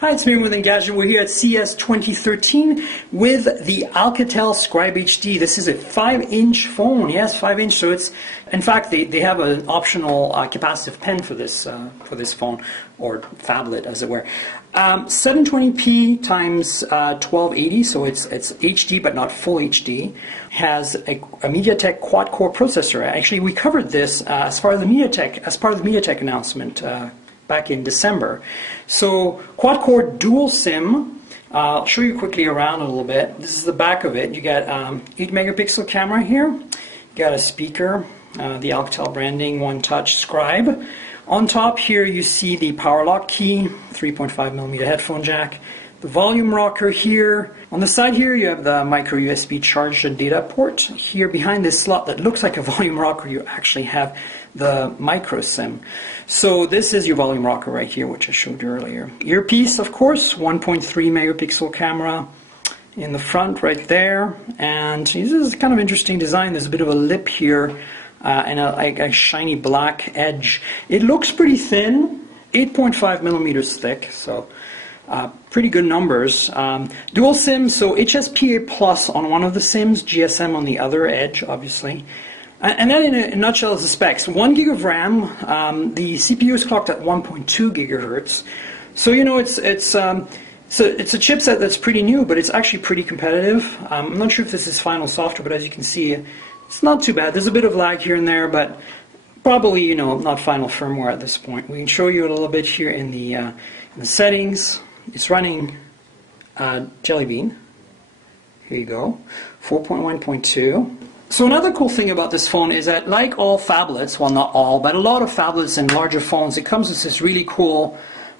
Hi, it's me with Engadget. We're here at CES 2013 with the Alcatel Scribe HD. This is a 5-inch phone. Yes, 5-inch. So it's, in fact, they have an optional capacitive pen for this phone, or phablet, as it were. 720p times 1280, so it's HD but not full HD. Has a MediaTek quad-core processor. Actually, we covered this as part of the MediaTek announcement back in December. So quad-core dual SIM. I'll show you quickly around a little bit. This is the back of it. You got 8-megapixel camera here. You got a speaker, the Alcatel branding, One Touch Scribe. On top here you see the power lock key, 3.5mm headphone jack, the volume rocker here. On the side here you have the microSD charge and data port. Here behind this slot that looks like a volume rocker you actually have the micro SIM. So this is your volume rocker right here, which I showed you earlier. Earpiece, of course, 1.3 megapixel camera in the front right there. And this is kind of interesting design. There's a bit of a lip here and a shiny black edge. It looks pretty thin, 8.5 millimeters thick, so pretty good numbers. Dual SIM, so HSPA plus on one of the SIMs, GSM on the other edge, obviously. And that in a nutshell is the specs. 1 gig of RAM, the CPU is clocked at 1.2 gigahertz. So you know it's a chipset that's pretty new, but it's actually pretty competitive. I'm not sure if this is final software, but as you can see, it's not too bad. There's a bit of lag here and there, but probably not final firmware at this point. We can show you a little bit here in the settings. It's running Jelly Bean. Here you go, 4.1.2. So another cool thing about this phone is that, like all phablets, well, not all, but a lot of phablets and larger phones, it comes with this really cool,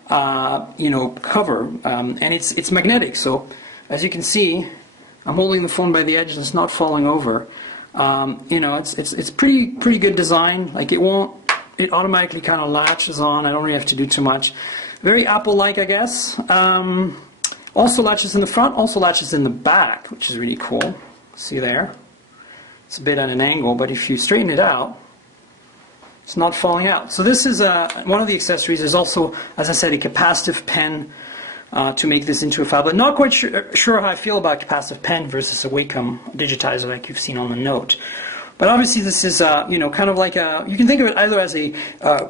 cover, and it's magnetic. So as you can see, I'm holding the phone by the edge and it's not falling over. It's pretty good design. Like it automatically kind of latches on. I don't really have to do too much. Very Apple-like, I guess. Also latches in the front, also latches in the back, which is really cool. See there? It's a bit at an angle, but if you straighten it out, it's not falling out. So this is one of the accessories. There's also, as I said, a capacitive pen to make this into a phablet. Not quite sure how I feel about capacitive pen versus a Wacom digitizer like you've seen on the Note. But obviously this is, kind of like you can think of it either as a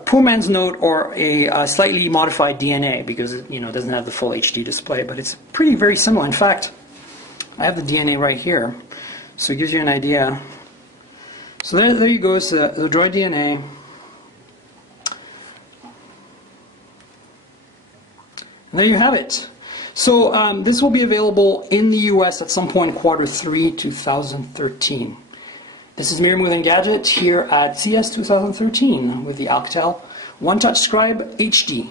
poor man's Note or a slightly modified DNA, because it doesn't have the full HD display, but it's very similar. In fact, I have the DNA right here. So it gives you an idea. So there you go, it's the Droid DNA. And there you have it. So this will be available in the US at some point Q3 2013. This is Miriam with Engadget here at CES 2013 with the Alcatel One Touch Scribe HD.